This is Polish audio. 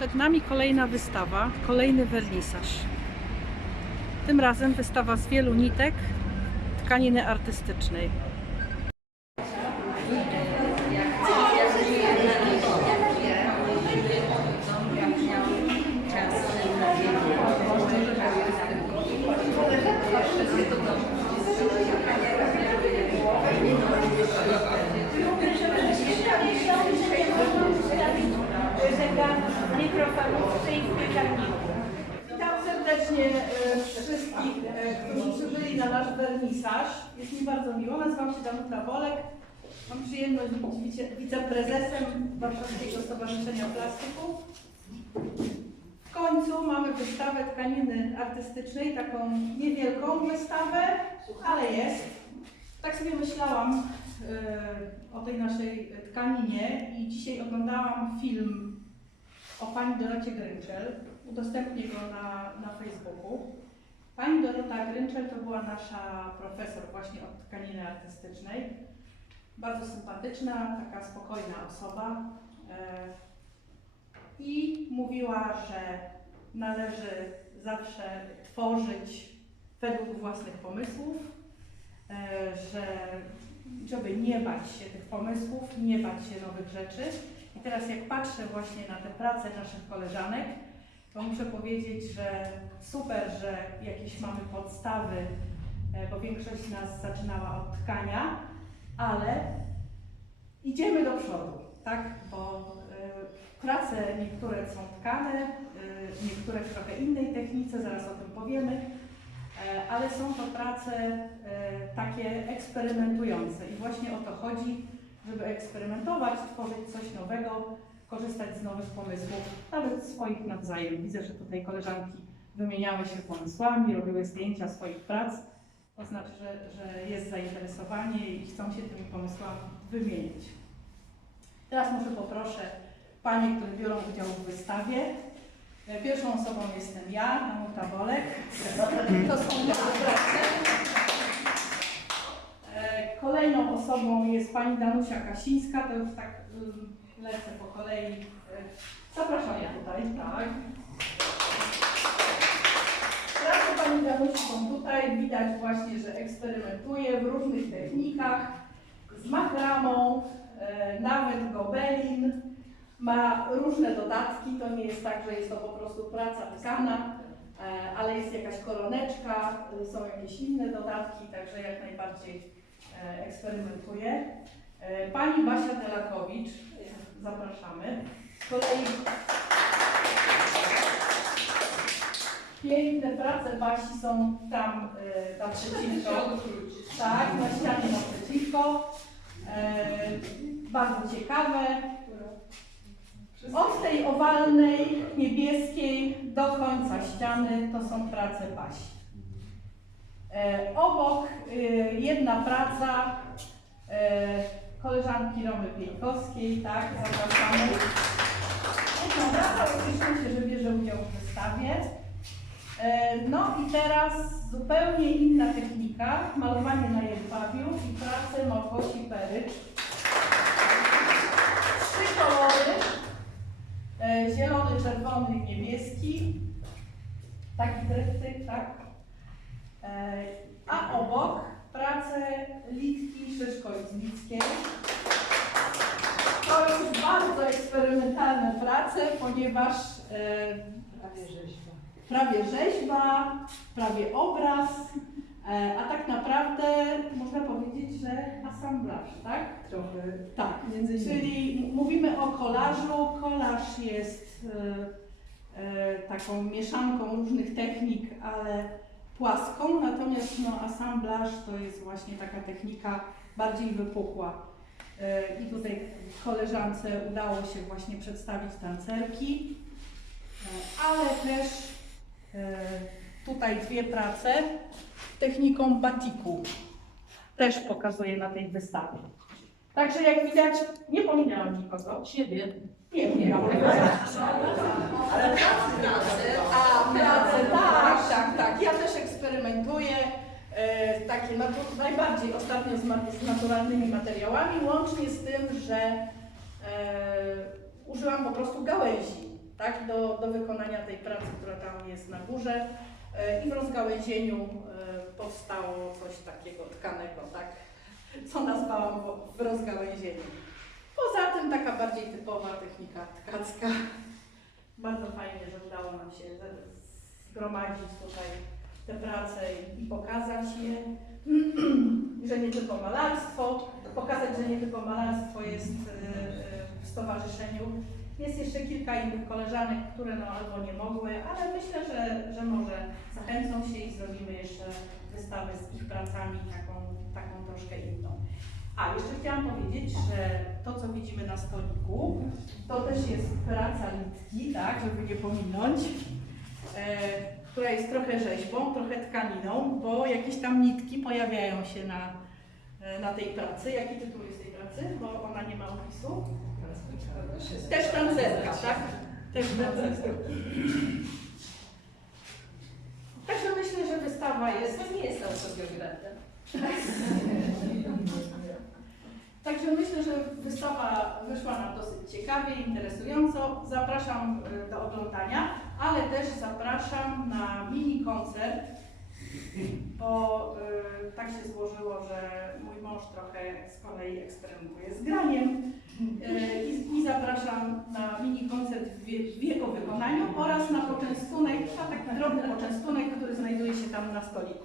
Przed nami kolejna wystawa, kolejny wernisaż. Tym razem wystawa z wielu nitek tkaniny artystycznej. Serdecznie e, wszystkich, e, którzy przybyli na nasz wernisaż. Jest mi bardzo miło. Nazywam się Danuta Bolek. Mam przyjemność być wice- wiceprezesem Warszawskiego Stowarzyszenia Plastyków. W końcu mamy wystawę tkaniny artystycznej, taką niewielką wystawę, ale jest. Tak sobie myślałam e, o tej naszej tkaninie i dzisiaj oglądałam film o pani Dorocie Grynczel. Udostępnię go na, na Facebooku. Pani Dorota Grynczel to była nasza profesor właśnie od tkaniny artystycznej. Bardzo sympatyczna, taka spokojna osoba. E, I mówiła, że należy zawsze tworzyć według własnych pomysłów, e, że żeby nie bać się tych pomysłów, nie bać się nowych rzeczy. I teraz jak patrzę właśnie na te prace naszych koleżanek, to muszę powiedzieć, że super, że jakieś mamy podstawy, e, bo większość nas zaczynała od tkania, ale idziemy do przodu, tak? Bo e, prace niektóre są tkane, e, niektóre w trochę innej technice, zaraz o tym powiemy, ale są to prace takie eksperymentujące i właśnie o to chodzi, żeby eksperymentować, tworzyć coś nowego, korzystać z nowych pomysłów, nawet swoich nawzajem. Widzę, że tutaj koleżanki wymieniały się pomysłami, robiły zdjęcia swoich prac. To znaczy, że, że jest zainteresowanie i chcą się tymi pomysłami wymienić. Teraz może poproszę Panie, które biorą udział w wystawie. Pierwszą osobą jestem ja, Danuta Bolek. To są. E, Kolejną osobą jest pani Danusia Kasińska, to już tak lecę po kolei. Zapraszam ja tutaj, tak. Prace pani Danusi są tutaj, widać właśnie, że eksperymentuje w różnych technikach, z makramą, e, nawet gobelin, ma różne dodatki, to nie jest tak, że jest to po prostu praca tkana, e, ale jest jakaś koroneczka, e, są jakieś inne dodatki, także jak najbardziej eksperymentuje. Pani Basia Delakowicz, zapraszamy. Z kolei piękne prace Basi są tam e, naprzeciwko. Tak, na ścianie naprzeciwko. E, bardzo ciekawe. Od tej owalnej, niebieskiej do końca ściany to są prace Basi. E, obok jedna praca koleżanki Romy Pieńkowskiej, tak, zapraszamy. Praca, cieszymy się, że bierze udział w wystawie. E, No i teraz zupełnie inna technika, malowanie na jedwabiu i pracę Małgosi Perycz. Trzy kolory, e, zielony, czerwony i niebieski. Taki tryptyk, tak? E, A obok pracę Litki Szyszko-Izbickiej. To już bardzo prace, ponieważ e, Prawie rzeźba. prawie rzeźba, prawie obraz, e, a tak naprawdę można powiedzieć, że asamblaż, tak? Trochę. Tak, Między innymi. czyli mówimy o kolażu. Kolaż jest e, e, taką mieszanką różnych technik, ale płaską, natomiast no, asamblaż to jest właśnie taka technika bardziej wypukła. E, I tutaj koleżance udało się właśnie przedstawić tancerki, e, ale też e, tutaj dwie prace techniką batiku. Też pokazuję na tej wystawie. Także jak widać, nie pominęłam nikogo. Siebie. Nie, nie. Ale pracy A pracę, tak, tak, tak. Ja też eksperymentuję. E, takie najbardziej ostatnio z, naturalnymi materiałami, łącznie z tym, że e, użyłam po prostu gałęzi. tak, do, do wykonania tej pracy, która tam jest na górze. E, I w rozgałęzieniu powstało coś takiego tkanego, tak, co nazwałam w- rozgałęzieniu. Poza tym taka bardziej typowa technika tkacka. Bardzo fajnie, że udało nam się zgromadzić tutaj te prace i pokazać je. że nie tylko malarstwo, pokazać, że nie tylko malarstwo jest e, e, w stowarzyszeniu. Jest jeszcze kilka innych koleżanek, które no albo nie mogły, ale myślę, że, że może zachęcą się i zrobimy jeszcze wystawę z ich pracami taką, taką troszkę inną. A, jeszcze chciałam powiedzieć, że to, co widzimy na stoliku, to też jest praca nitki, tak, żeby nie pominąć, która jest trochę rzeźbą, trochę tkaniną, bo jakieś tam nitki pojawiają się na, e, na tej pracy. Jaki tytuł jest tej pracy? Bo ona nie ma opisu. Też tancerka, tak? Też tancerka. Także myślę, że wystawa jest To nie jest autobiografia. Także myślę, że wystawa wyszła nam dosyć ciekawie, interesująco. Zapraszam y, do oglądania, zapraszam na mini koncert, bo y, tak się złożyło, że mój mąż trochę z kolei eksperymentuje z graniem. Y, I, zapraszam na mini koncert w, w jego wykonaniu oraz na poczęstunek, na taki drobny poczęstunek, który znajduje się tam na stoliku.